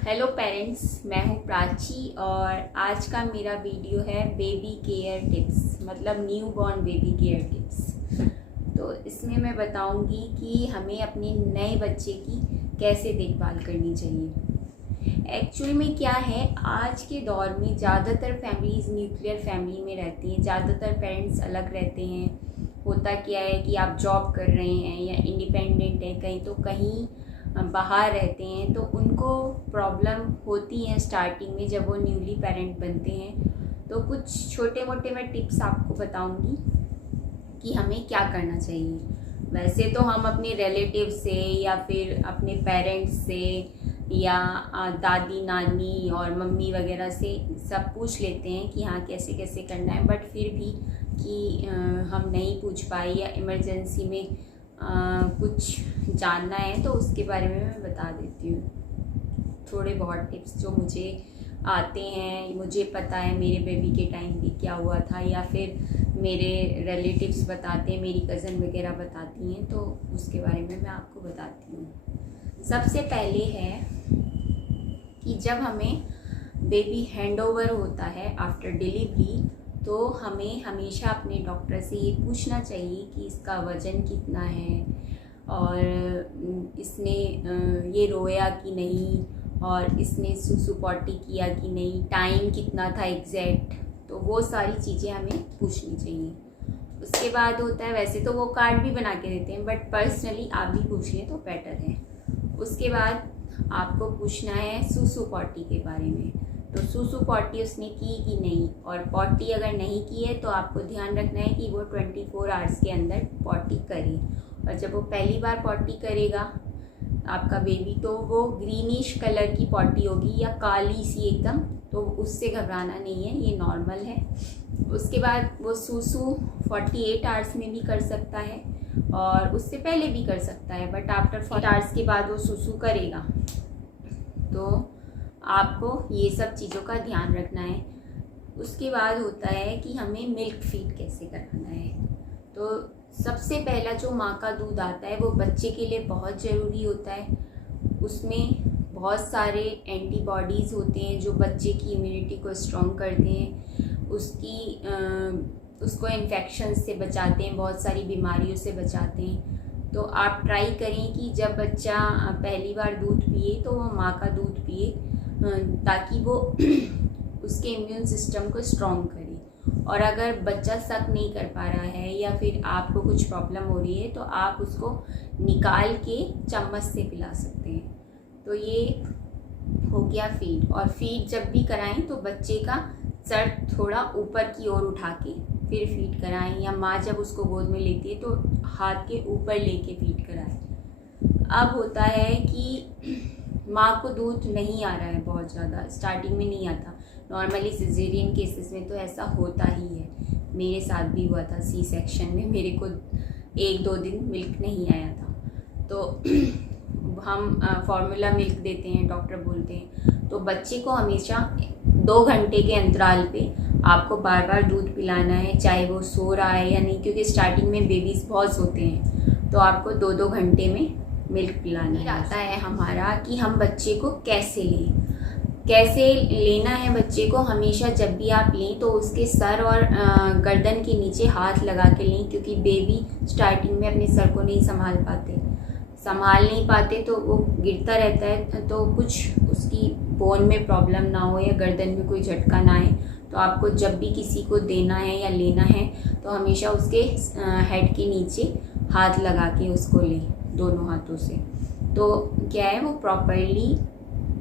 Hello parents, मैं हूँ प्राची और आज का मेरा वीडियो है बेबी केयर टिप्स, मतलब new born baby care tips. तो इसमें मैं बताऊँगी कि हमें अपने नए बच्चे की कैसे देखभाल करनी चाहिए। एक्चुअल में क्या है, आज के दौर में ज़्यादातर फैमिलीज़ न्यूक्लियर फैमिली में रहती हैं, ज़्यादातर पेरेंट्स अलग रहते हैं। होता क्या है कि आप जॉब कर रहे हैं या इंडिपेंडेंट है, कहीं तो कहीं बाहर रहते हैं, तो उनको प्रॉब्लम होती है स्टार्टिंग में जब वो न्यूली पेरेंट बनते हैं। तो कुछ छोटे मोटे मैं टिप्स आपको बताऊंगी कि हमें क्या करना चाहिए। वैसे तो हम अपने रिलेटिव से या फिर अपने पेरेंट्स से या दादी नानी और मम्मी वगैरह से सब पूछ लेते हैं कि हाँ कैसे कैसे करना है, बट फिर भी कि हम नहीं पूछ पाए या इमरजेंसी में कुछ जानना है तो उसके बारे में मैं बता देती हूँ। थोड़े बहुत टिप्स जो मुझे आते हैं, मुझे पता है मेरे बेबी के टाइम पे क्या हुआ था, या फिर मेरे रिलेटिव्स बताते हैं, मेरी कज़न वगैरह बताती हैं, तो उसके बारे में मैं आपको बताती हूँ। सबसे पहले है कि जब हमें बेबी हैंडओवर होता है आफ्टर डिलीवरी, तो हमें हमेशा अपने डॉक्टर से ये पूछना चाहिए कि इसका वज़न कितना है और इसने ये रोया कि नहीं, और इसने सुसु पॉटी किया कि नहीं, टाइम कितना था एग्जैक्ट। तो वो सारी चीज़ें हमें पूछनी चाहिए। उसके बाद होता है, वैसे तो वो कार्ड भी बना के देते हैं, बट पर्सनली आप भी पूछ लें तो बेटर है। उसके बाद आपको पूछना है सुसु पॉटी के बारे में। तो सुसु पॉटी उसने की कि नहीं, और पॉटी अगर नहीं की है तो आपको ध्यान रखना है कि वो 24 आवर्स के अंदर पॉटी करे। और जब वो पहली बार पॉटी करेगा आपका बेबी, तो वो ग्रीनिश कलर की पॉटी होगी या काली सी एकदम, तो उससे घबराना नहीं है, ये नॉर्मल है। उसके बाद वो सुसु 48 आवर्स में भी कर सकता है और उससे पहले भी कर सकता है, बट आफ्टर 48 आवर्स के बाद वो सुसु करेगा। तो आपको ये सब चीज़ों का ध्यान रखना है। उसके बाद होता है कि हमें मिल्क फीड कैसे कराना है। तो सबसे पहला जो माँ का दूध आता है वो बच्चे के लिए बहुत ज़रूरी होता है। उसमें बहुत सारे एंटीबॉडीज़ होते हैं जो बच्चे की इम्यूनिटी को स्ट्रॉन्ग करते हैं, उसको इन्फेक्शन से बचाते हैं, बहुत सारी बीमारियों से बचाते हैं। तो आप ट्राई करें कि जब बच्चा पहली बार दूध पिए तो वो माँ का दूध पिए, ताकि वो उसके इम्यून सिस्टम को स्ट्रॉन्ग करे। और अगर बच्चा सक नहीं कर पा रहा है या फिर आपको कुछ प्रॉब्लम हो रही है तो आप उसको निकाल के चम्मच से पिला सकते हैं। तो ये हो गया फीड। और फीड जब भी कराएं तो बच्चे का सर थोड़ा ऊपर की ओर उठा के फिर फीड कराएं, या माँ जब उसको गोद में लेती है तो हाथ के ऊपर लेके फीड कराएं। अब होता है कि माँ को दूध नहीं आ रहा है बहुत ज़्यादा, स्टार्टिंग में नहीं आता, नॉर्मली सिजेरियन केसेस में तो ऐसा होता ही है। मेरे साथ भी हुआ था, सी सेक्शन में मेरे को 1-2 दिन मिल्क नहीं आया था। तो हम फार्मूला मिल्क देते हैं, डॉक्टर बोलते हैं। तो बच्चे को हमेशा 2 घंटे के अंतराल पे आपको बार बार दूध पिलाना है, चाहे वो सो रहा है या नहीं, क्योंकि स्टार्टिंग में बेबीज़ बहुत सोते हैं, तो आपको 2-2 घंटे में मिल्क पिलाना है। आता है हमारा कि हम बच्चे को कैसे लें, कैसे लेना है बच्चे को। हमेशा जब भी आप लें तो उसके सर और गर्दन के नीचे हाथ लगा के लें, क्योंकि बेबी स्टार्टिंग में अपने सर को नहीं संभाल नहीं पाते तो वो गिरता रहता है, तो कुछ उसकी बोन में प्रॉब्लम ना हो या गर्दन में कोई झटका ना आए। तो आपको जब भी किसी को देना है या लेना है तो हमेशा उसके हेड के नीचे हाथ लगा के उसको लें, दोनों हाथों से। तो क्या है, वो प्रॉपरली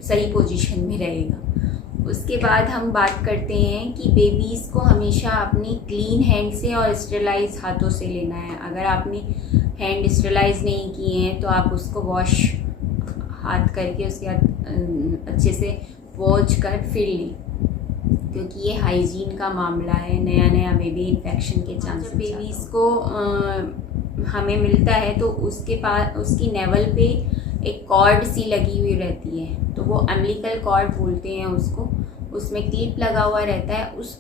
सही पोजीशन में रहेगा। उसके बाद हम बात करते हैं कि बेबीज़ को हमेशा अपनी क्लीन हैंड से और स्टेरलाइज हाथों से लेना है। अगर आपने हैंड स्टेरलाइज नहीं किए हैं तो आप उसको वॉश हाथ करके उसके बाद अच्छे से पोंछ कर फिर लें, क्योंकि ये हाइजीन का मामला है। नया नया बेबी इन्फेक्शन के चांसेस, बेबीज़ को हमें मिलता है तो उसके पास उसकी नेवल पे एक कॉर्ड सी लगी हुई रहती है, तो वो अम्बिलिकल कॉर्ड बोलते हैं उसको। उसमें क्लिप लगा हुआ रहता है। उस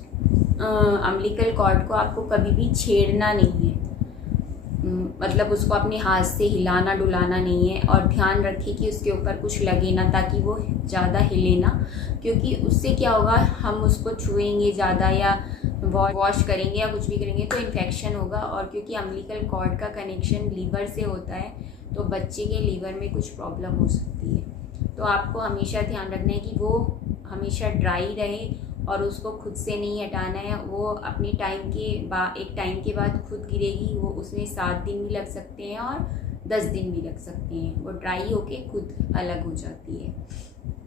अम्बिलिकल कॉर्ड को आपको कभी भी छेड़ना नहीं है। मतलब उसको अपने हाथ से हिलाना डुलाना नहीं है, और ध्यान रखें कि उसके ऊपर कुछ लगे ना, ताकि वो ज़्यादा हिले ना, क्योंकि उससे क्या होगा, हम उसको छुएंगे ज़्यादा या वॉश करेंगे या कुछ भी करेंगे तो इन्फेक्शन होगा। और क्योंकि अम्बिलिकल कॉर्ड का कनेक्शन लीवर से होता है तो बच्चे के लीवर में कुछ प्रॉब्लम हो सकती है। तो आपको हमेशा ध्यान रखना है कि वो हमेशा ड्राई रहे और उसको खुद से नहीं हटाना है। वो अपनी एक टाइम के बाद खुद गिरेगी, वो उसमें 7 दिन भी लग सकते हैं और 10 दिन भी लग सकते हैं, वो ड्राई होके खुद अलग हो जाती है।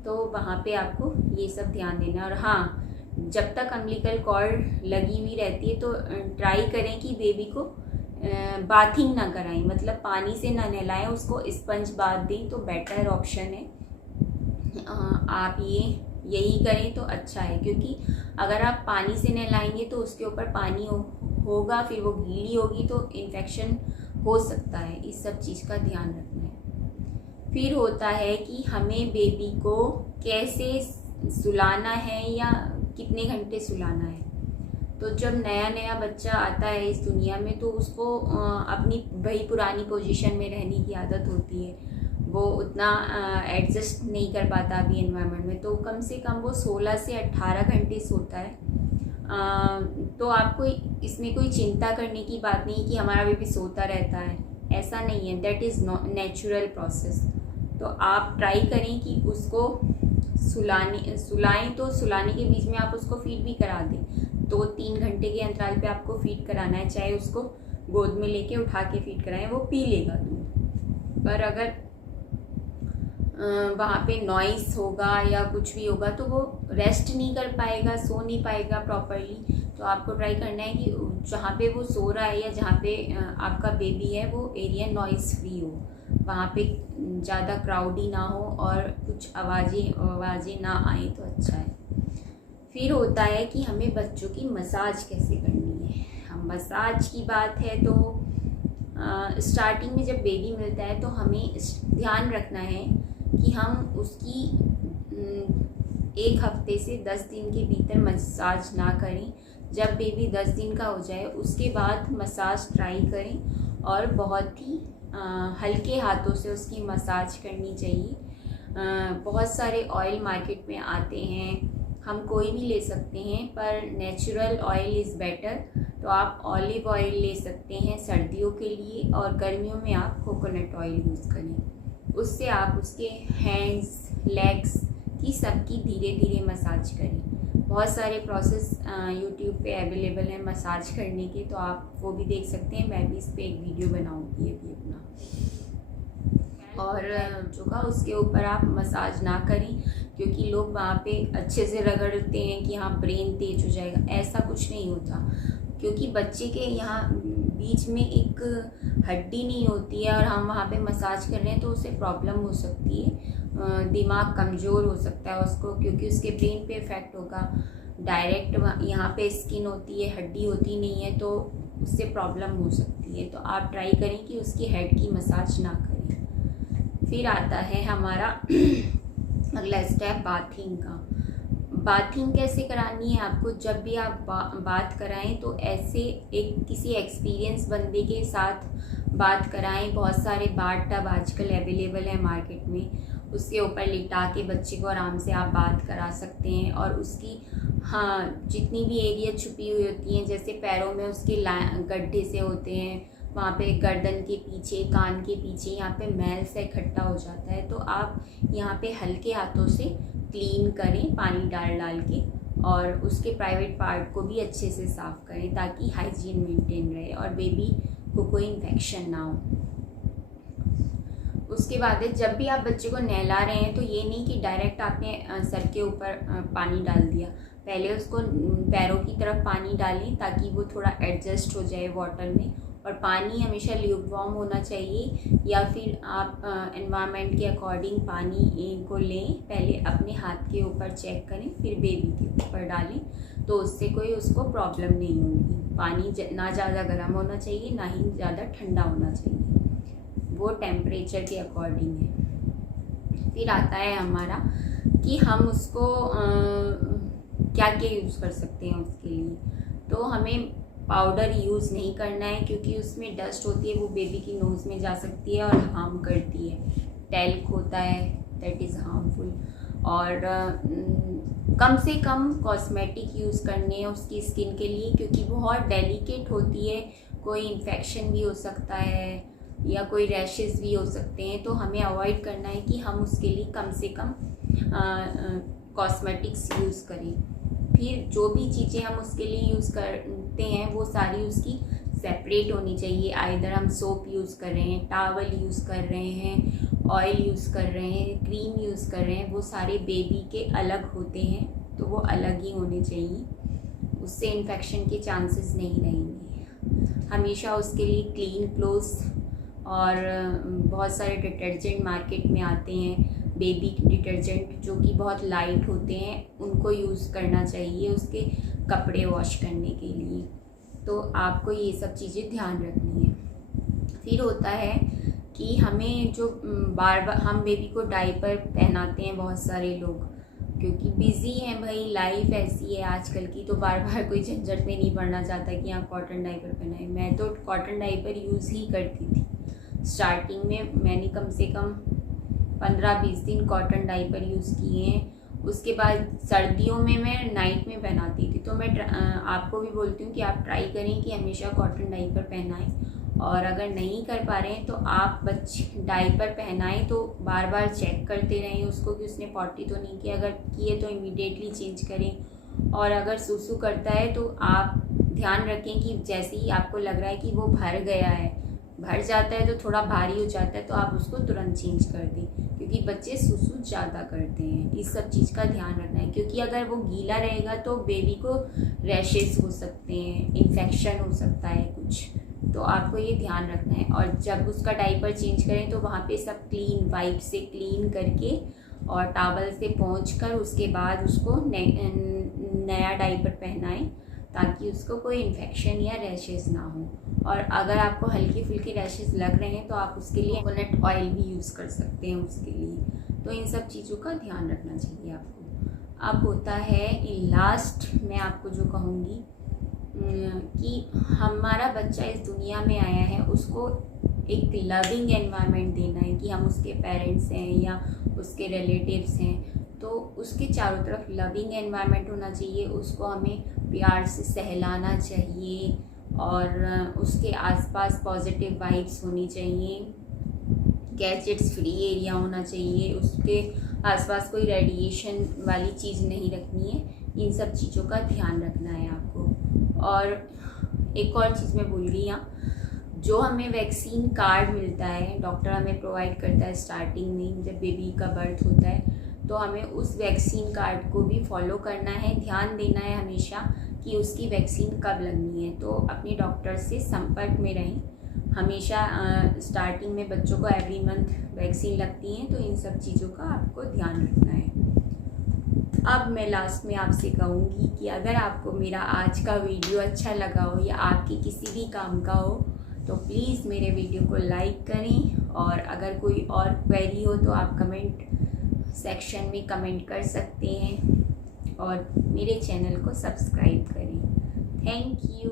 तो वहाँ पे आपको ये सब ध्यान देना है। और हाँ, जब तक अम्बिलिकल कॉर्ड लगी हुई रहती है तो ट्राई करें कि बेबी को बाथिंग ना कराएं, मतलब पानी से ना नहलाएं, उसको स्पंज बाथ दें तो बेटर ऑप्शन है। आप यही करें तो अच्छा है, क्योंकि अगर आप पानी से नहलाएंगे तो उसके ऊपर पानी होगा, फिर वो गीली होगी तो इन्फेक्शन हो सकता है। इस सब चीज़ का ध्यान रखना है। फिर होता है कि हमें बेबी को कैसे सुलाना है या कितने घंटे सुलाना है। तो जब नया नया बच्चा आता है इस दुनिया में तो उसको अपनी वही पुरानी पोजीशन में रहने की आदत होती है, वो उतना एडजस्ट नहीं कर पाता अभी एनवायरनमेंट में। तो कम से कम वो 16 से 18 घंटे सोता है। तो आपको इसमें कोई चिंता करने की बात नहीं कि हमारा बेबी सोता रहता है, ऐसा नहीं है। That is natural process. तो आप ट्राई करें कि उसको सुलाएं तो सुलाने के बीच में आप उसको फीड भी करा दें। 2-3 घंटे के अंतराल पे आपको फीड कराना है, चाहे उसको गोद में लेके उठा के फीड कराएं, वो पी लेगा दूध। पर अगर वहाँ पे नॉइस होगा या कुछ भी होगा तो वो रेस्ट नहीं कर पाएगा, सो नहीं पाएगा प्रॉपरली। तो आपको ट्राई करना है कि जहाँ पे वो सो रहा है या जहाँ पे आपका बेबी है वो एरिया नॉइस फ्री हो, वहाँ पे ज़्यादा क्राउडी ना हो और कुछ आवाज़ें ना आए तो अच्छा है। फिर होता है कि हमें बच्चों की मसाज कैसे करनी है। हम मसाज की बात है तो स्टार्टिंग में जब बेबी मिलता है तो हमें ध्यान रखना है कि हम उसकी 1 हफ्ते से 10 दिन के भीतर मसाज ना करें। जब बेबी 10 दिन का हो जाए उसके बाद मसाज ट्राई करें, और बहुत ही हल्के हाथों से उसकी मसाज करनी चाहिए। बहुत सारे ऑयल मार्केट में आते हैं, हम कोई भी ले सकते हैं, पर नेचुरल ऑयल इज़ बेटर। तो आप ऑलिव ऑयल ले सकते हैं सर्दियों के लिए, और गर्मियों में आप कोकोनट ऑयल यूज़ करें। उससे आप उसके हैंड्स, लेग्स की सबकी धीरे धीरे मसाज करें। बहुत सारे प्रोसेस यूट्यूब पे अवेलेबल हैं मसाज करने के, तो आप वो भी देख सकते हैं। मैं भी इस पर एक वीडियो बनाऊँगी अभी अपना। और जो का उसके ऊपर आप मसाज ना करें, क्योंकि लोग वहाँ पे अच्छे से रगड़ते हैं कि हाँ ब्रेन तेज हो जाएगा। ऐसा कुछ नहीं होता, क्योंकि बच्चे के यहाँ बीच में एक हड्डी नहीं होती है और हम वहाँ पे मसाज कर रहे हैं तो उससे प्रॉब्लम हो सकती है। दिमाग कमज़ोर हो सकता है उसको, क्योंकि उसके ब्रेन पे इफ़ेक्ट होगा। डायरेक्ट यहाँ पे स्किन होती है, हड्डी होती नहीं है, तो उससे प्रॉब्लम हो सकती है। तो आप ट्राई करें कि उसकी हेड की मसाज ना करें। फिर आता है हमारा अगला स्टेप बाथिंग का। बाथिंग कैसे करानी है आपको। जब भी आप बात कराएं तो ऐसे किसी एक्सपीरियंस बंदे के साथ बात कराएं। बहुत सारे बाथ टब आजकल अवेलेबल है मार्केट में, उसके ऊपर लिटा के बच्चे को आराम से आप बात करा सकते हैं। और उसकी जितनी भी एरिया छुपी हुई होती हैं, जैसे पैरों में उसके गड्ढे से होते हैं, वहाँ पे गर्दन के पीछे, कान के पीछे, यहाँ पे मैल से इकट्ठा हो जाता है, तो आप यहाँ पे हल्के हाथों से क्लीन करें पानी डाल के, और उसके प्राइवेट पार्ट को भी अच्छे से साफ़ करें ताकि हाइजीन मेंटेन रहे और बेबी को कोई इन्फेक्शन ना हो। उसके बाद जब भी आप बच्चे को नहला रहे हैं तो ये नहीं कि डायरेक्ट आपने सर के ऊपर पानी डाल दिया। पहले उसको पैरों की तरफ पानी डालें ताकि वो थोड़ा एडजस्ट हो जाए वाटर में। और पानी हमेशा ल्यूकवार्म होना चाहिए, या फिर आप एनवायरनमेंट के अकॉर्डिंग पानी को लें। पहले अपने हाथ के ऊपर चेक करें, फिर बेबी के ऊपर डालें, तो उससे कोई उसको प्रॉब्लम नहीं होगी। पानी ना ज़्यादा गर्म होना चाहिए, ना ही ज़्यादा ठंडा होना चाहिए, वो टेम्परेचर के अकॉर्डिंग है। फिर आता है हमारा कि हम उसको क्या क्या यूज़ कर सकते हैं उसके लिए। तो हमें पाउडर यूज़ नहीं करना है, क्योंकि उसमें डस्ट होती है, वो बेबी की नोज़ में जा सकती है और हार्म करती है। टैल्क होता है, दैट इज़ हार्मफुल। और कम से कम कॉस्मेटिक यूज़ करने हैं उसकी स्किन के लिए, क्योंकि बहुत डेलिकेट होती है, कोई इन्फेक्शन भी हो सकता है या कोई रैशेस भी हो सकते हैं। तो हमें अवॉइड करना है कि हम उसके लिए कम से कम कॉस्मेटिक्स यूज़ करें। फिर जो भी चीज़ें हम उसके लिए यूज़ करते हैं वो सारी उसकी सेपरेट होनी चाहिए। आइदर हम सोप यूज़ कर रहे हैं, टावल यूज़ कर रहे हैं, ऑयल यूज़ कर रहे हैं, क्रीम यूज़ कर रहे हैं, वो सारे बेबी के अलग होते हैं, तो वो अलग ही होने चाहिए। उससे इन्फेक्शन के चांसेस नहीं रहेंगे। हमेशा उसके लिए क्लीन क्लोथ्स और बहुत सारे डिटर्जेंट मार्केट में आते हैं, बेबी डिटर्जेंट जो कि बहुत लाइट होते हैं, उनको यूज़ करना चाहिए उसके कपड़े वॉश करने के लिए। तो आपको ये सब चीज़ें ध्यान रखनी है। फिर होता है कि हमें जो बार बार हम बेबी को डायपर पहनाते हैं, बहुत सारे लोग क्योंकि बिज़ी हैं भाई, लाइफ ऐसी है आजकल की, तो बार बार कोई झंझट में नहीं पड़ना चाहता कि आप कॉटन डायपर पहनाएं। मैं तो कॉटन डायपर यूज़ ही करती थी। स्टार्टिंग में मैंने कम से कम 15-20 दिन कॉटन डायपर यूज़ किए हैं। उसके बाद सर्दियों में मैं नाइट में पहनाती थी। तो मैं आपको भी बोलती हूँ कि आप ट्राई करें कि हमेशा कॉटन डायपर पहनाएं, और अगर नहीं कर पा रहे हैं तो आप बच्चे डायपर पहनाएं तो बार बार चेक करते रहें उसको कि उसने पॉटी तो नहीं किया। अगर किए तो इमीडिएटली चेंज करें। और अगर सूसू करता है तो आप ध्यान रखें कि जैसे ही आपको लग रहा है कि वो भर गया है, भर जाता है तो थोड़ा भारी हो जाता है, तो आप उसको तुरंत चेंज कर दें, क्योंकि बच्चे सूसू ज़्यादा करते हैं। इस सब चीज़ का ध्यान रखना है, क्योंकि अगर वो गीला रहेगा तो बेबी को रैशेस हो सकते हैं, इन्फेक्शन हो सकता है कुछ, तो आपको ये ध्यान रखना है। और जब उसका डायपर चेंज करें तो वहाँ पे सब क्लीन वाइप से क्लीन करके और टॉवल से पोंछकर उसके बाद उसको नया डायपर पहनाएं, ताकि उसको कोई इन्फेक्शन या रैशेस ना हो। और अगर आपको हल्के फुल्के रैशेस लग रहे हैं तो आप उसके लिए कोकोनट ऑयल भी यूज़ कर सकते हैं उसके लिए। तो इन सब चीज़ों का ध्यान रखना चाहिए आपको। अब होता है लास्ट मैं आपको जो कहूँगी कि हमारा बच्चा इस दुनिया में आया है, उसको एक लविंग एनवायरनमेंट देना है कि हम उसके पेरेंट्स हैं या उसके रिलेटिव्स हैं, तो उसके चारों तरफ लविंग एनवायरनमेंट होना चाहिए। उसको हमें प्यार से सहलाना चाहिए और उसके आसपास पॉजिटिव वाइब्स होनी चाहिए। गैजेट्स फ्री एरिया होना चाहिए, उसके आसपास कोई रेडिएशन वाली चीज़ नहीं रखनी है। इन सब चीज़ों का ध्यान रखना है आपको। और एक और चीज़ मैं भूल गई यहाँ, जो हमें वैक्सीन कार्ड मिलता है, डॉक्टर हमें प्रोवाइड करता है स्टार्टिंग में जब बेबी का बर्थ होता है, तो हमें उस वैक्सीन कार्ड को भी फॉलो करना है। ध्यान देना है हमेशा कि उसकी वैक्सीन कब लगनी है। तो अपने डॉक्टर से संपर्क में रहें हमेशा। स्टार्टिंग में बच्चों को एवरी मंथ वैक्सीन लगती हैं, तो इन सब चीज़ों का आपको ध्यान रखना है। अब मैं लास्ट में आपसे कहूँगी कि अगर आपको मेरा आज का वीडियो अच्छा लगा हो या आपके किसी भी काम का हो, तो प्लीज़ मेरे वीडियो को लाइक करें। और अगर कोई और क्वेरी हो तो आप कमेंट सेक्शन में कमेंट कर सकते हैं, और मेरे चैनल को सब्सक्राइब करें। Thank you.